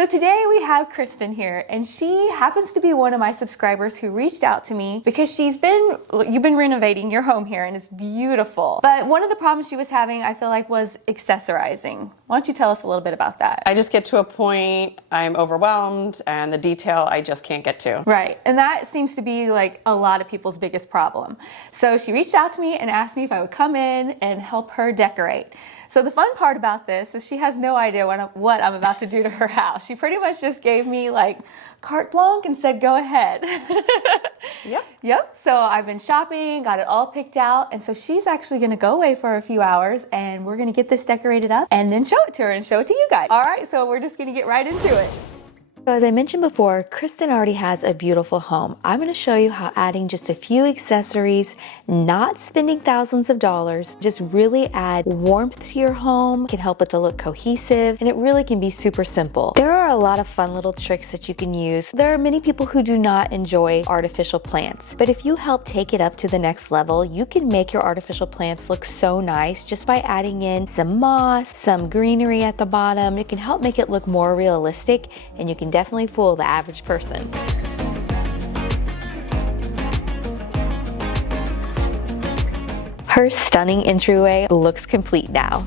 So today we have Kristen here, and she happens to be one of my subscribers who reached out to me because you've been renovating your home here and it's beautiful. But one of the problems she was having, I feel like, was accessorizing. Why don't you tell us a little bit about that? I just get to a point, I'm overwhelmed, and the detail I just can't get to. Right, and that seems to be like a lot of people's biggest problem. So she reached out to me and asked me if I would come in and help her decorate. So the fun part about this is she has no idea what I'm about to do to her house. She pretty much just gave me like carte blanche and said, go ahead. Yep. So I've been shopping, got it all picked out. And so she's actually gonna go away for a few hours and we're gonna get this decorated up and then show it to her and show it to you guys. All right, so we're just gonna get right into it. So as I mentioned before, Kristen already has a beautiful home. I'm going to show you how adding just a few accessories, not spending thousands of dollars, just really add warmth to your home, can help it to look cohesive, and it really can be super simple. There are a lot of fun little tricks that you can use. There are many people who do not enjoy artificial plants, but if you help take it up to the next level, you can make your artificial plants look so nice just by adding in some moss, some greenery at the bottom. It can help make it look more realistic, and you can definitely fool the average person. Her stunning entryway looks complete now.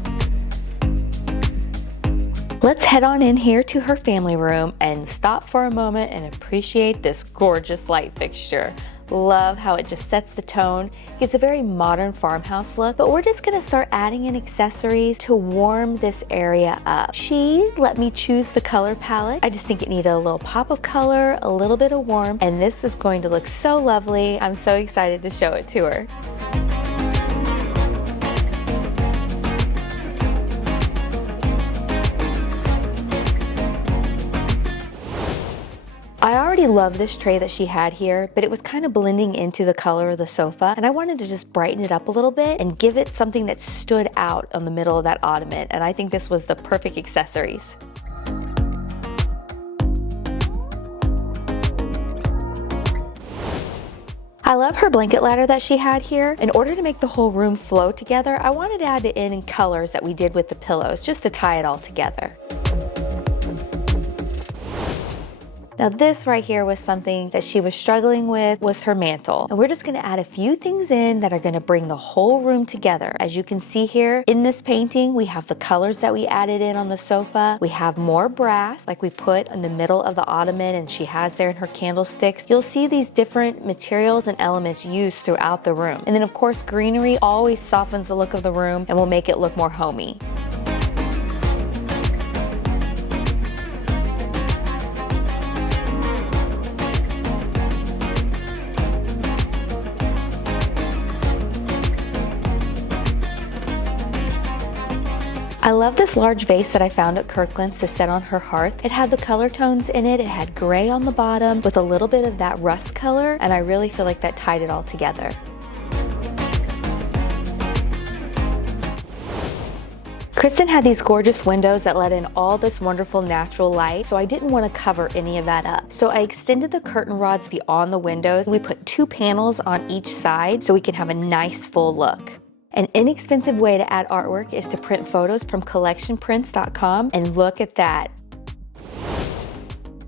Let's head on in here to her family room and stop for a moment and appreciate this gorgeous light fixture. Love how it just sets the tone. It's a very modern farmhouse look, but we're just gonna start adding in accessories to warm this area up. She let me choose the color palette. I just think it needed a little pop of color, a little bit of warmth, and this is going to look so lovely. I'm so excited to show it to her. I already love this tray that she had here, but it was kind of blending into the color of the sofa, and I wanted to just brighten it up a little bit and give it something that stood out on the middle of that ottoman, and I think this was the perfect accessories. I love her blanket ladder that she had here. In order to make the whole room flow together, I wanted to add it in colors that we did with the pillows, just to tie it all together. Now this right here was something that she was struggling with, was her mantle. And we're just gonna add a few things in that are gonna bring the whole room together. As you can see here in this painting, we have the colors that we added in on the sofa. We have more brass like we put in the middle of the ottoman and she has there in her candlesticks. You'll see these different materials and elements used throughout the room. And then of course, greenery always softens the look of the room and will make it look more homey. I love this large vase that I found at Kirkland's to set on her hearth. It had the color tones in it. It had gray on the bottom with a little bit of that rust color, and I really feel like that tied it all together. Kristen had these gorgeous windows that let in all this wonderful natural light, so I didn't want to cover any of that up. So I extended the curtain rods beyond the windows. We put 2 panels on each side so we can have a nice full look. An inexpensive way to add artwork is to print photos from collectionprints.com, and look at that.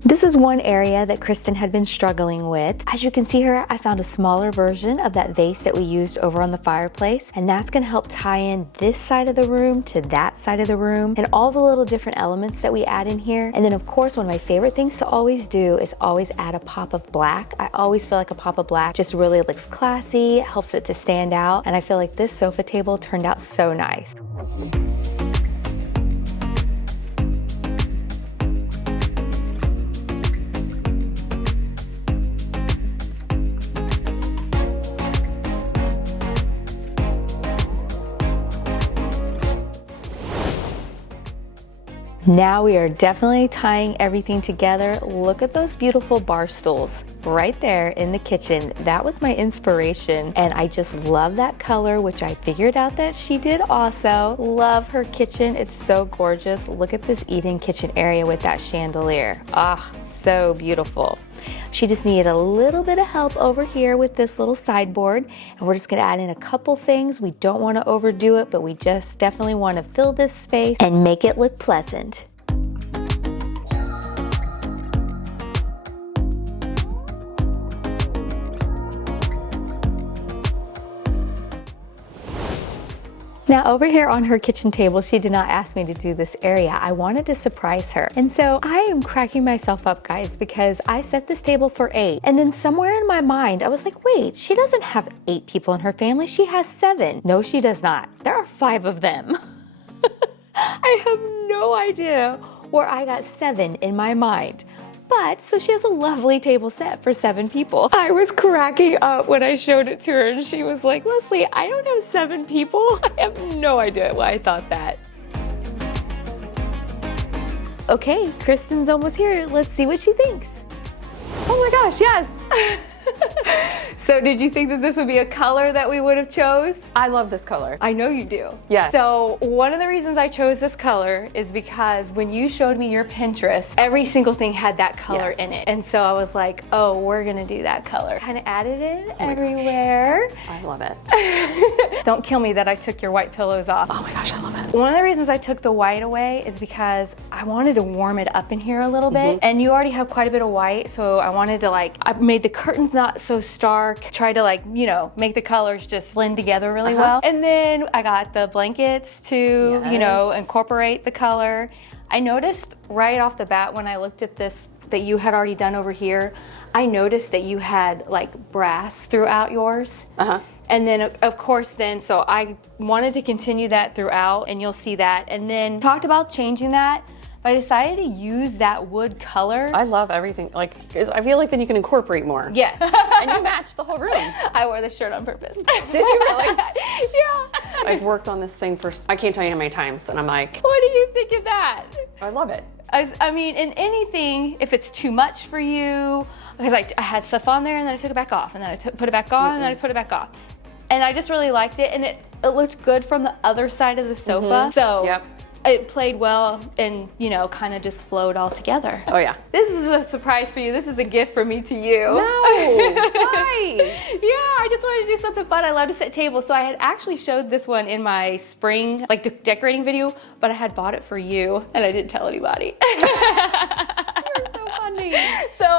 This is one area that Kristen had been struggling with. As you can see here, I found a smaller version of that vase that we used over on the fireplace, and that's gonna help tie in this side of the room to that side of the room and all the little different elements that we add in here. And then of course, one of my favorite things to always do is always add a pop of black. I always feel like a pop of black just really looks classy, helps it to stand out, and I feel like this sofa table turned out so nice. Now we are definitely tying everything together. Look at those beautiful bar stools right there in the kitchen. That was my inspiration, and I just love that color, which I figured out that she did also. Love her kitchen. It's so gorgeous. Look at this eat-in kitchen area with that chandelier. Ah, so beautiful. She just needed a little bit of help over here with this little sideboard, and we're just gonna add in a couple things. We don't wanna overdo it, but we just definitely wanna fill this space and make it look pleasant. Now over here on her kitchen table, she did not ask me to do this area. I wanted to surprise her. And so I am cracking myself up, guys, because I set this table for 8. And then somewhere in my mind, I was like, wait, she doesn't have 8 people in her family. She has 7. No, she does not. There are 5 of them. I have no idea where I got 7 in my mind. But, so she has a lovely table set for 7 people. I was cracking up when I showed it to her and she was like, Leslie, I don't have 7 people. I have no idea why I thought that. Okay, Kristen's almost here. Let's see what she thinks. Oh my gosh, yes. So did you think that this would be a color that we would have chose? I love this color. I know you do. Yes. So one of the reasons I chose this color is because when you showed me your Pinterest, every single thing had that color in it. And so I was like, oh, we're gonna do that color. Kind of added it everywhere. I love it. Don't kill me that I took your white pillows off. Oh my gosh, I love it. One of the reasons I took the white away is because I wanted to warm it up in here a little bit. And you already have quite a bit of white, so I wanted to I made the curtains not so stark, tried to make the colors just blend together really well. And then I got the blankets to, incorporate the color. I noticed right off the bat when I looked at this that you had already done over here, I noticed that you had brass throughout yours. And then of course so I wanted to continue that throughout, and you'll see that. And then talked about changing that. I decided to use that wood color. I love everything. 'Cause I feel like then you can incorporate more. Yeah. And you match the whole room. I wore this shirt on purpose. Did you really? Yeah. I've worked on this thing for, I can't tell you how many times, and I'm like, What do you think of that? I love it. I mean, in anything, if it's too much for you, because I had stuff on there and then I took it back off, and then I put it back on, and then I put it back off. And I just really liked it, and it looked good from the other side of the sofa. So. Yep. It played well and, kind of just flowed all together. Oh yeah. This is a surprise for you. This is a gift from me to you. No, why? Yeah, I just wanted to do something fun. I love to set tables. So I had actually showed this one in my spring, decorating video, but I had bought it for you and I didn't tell anybody. You're so funny. It's so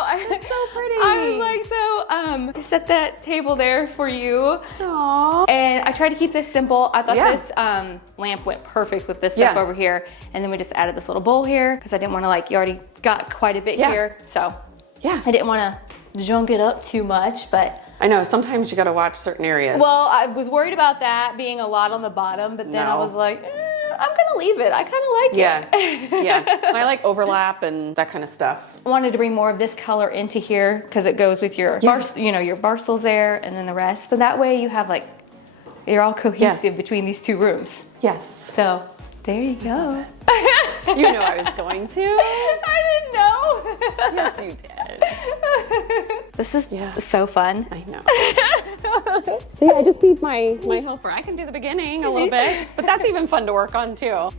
pretty. I was like, I set that table there for you. Aww. And I tried to keep this simple. I thought this lamp went perfect with this stuff over here. And then we just added this little bowl here because I didn't want to you already got quite a bit here. So I didn't want to junk it up too much, but. I know, sometimes you gotta watch certain areas. Well, I was worried about that being a lot on the bottom, but then I was like, I'm gonna leave it. I kind of like it. Yeah. I like overlap and that kind of stuff. I wanted to bring more of this color into here because it goes with your, your bar stools there and then the rest. So that way you have you're all cohesive between these 2 rooms. Yes. So there you go. You know I was going to. I didn't know. Yes, you did. This is so fun. I know. I just need my helper. I can do the beginning a little bit, but that's even fun to work on too.